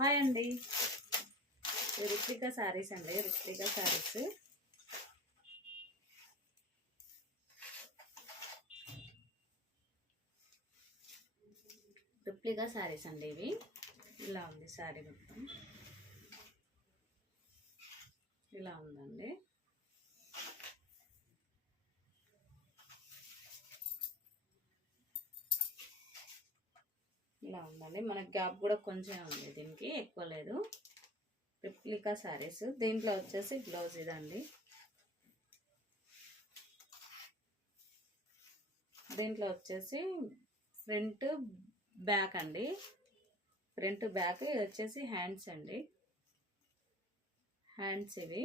Hi అండి, రుత్విక శారీస్ అండి. రుత్విక శారీస్ అండి. ఇవి ఇలా ఉంది శారీ, మొత్తం ఇలా ఉందండి. ఇలా ఉందండి. మనకి గ్యాప్ కూడా కొంచెం ఉంది, దీనికి ఎక్కువ లేదు. రిప్లికా శారీస్. దీంట్లో వచ్చేసి బ్లౌజ్ ఇదండి. దీంట్లో వచ్చేసి ఫ్రంట్ బ్యాక్ అండి. ఫ్రంట్ బ్యాక్ వచ్చేసి హ్యాండ్స్ అండి. హ్యాండ్స్ ఇవి.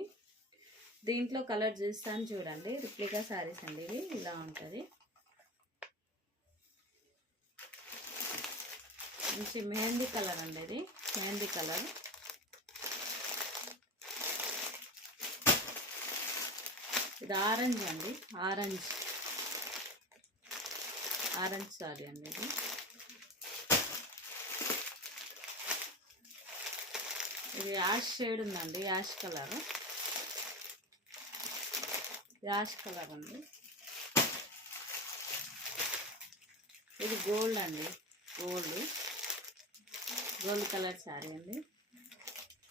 దీంట్లో కలర్ చూస్తాను చూడండి. రిప్లికా శారీస్ అండి. ఇవి ఇలా ఉంటుంది. మంచి మెహందీ కలర్ అండి. ఇది మెహందీ కలర్. ఇది ఆరెంజ్ అండి. ఆరెంజ్ సారీ అండి. ఇది యాష్ షేడ్ ఉందండి. యాష్ కలర్ అండి. ఇది గోల్డ్ అండి. గోల్డ్ కలర్ శారీ అండి.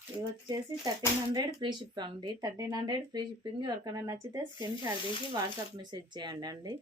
ఇది వచ్చేసి 1300 ఫ్రీ షిప్ అండి. 1300 ఫ్రీ షిప్పింగ్. ఎవరికైనా నచ్చితే స్క్రీన్ షాట్ తీసి వాట్సాప్ మెసేజ్ చేయండి అండి.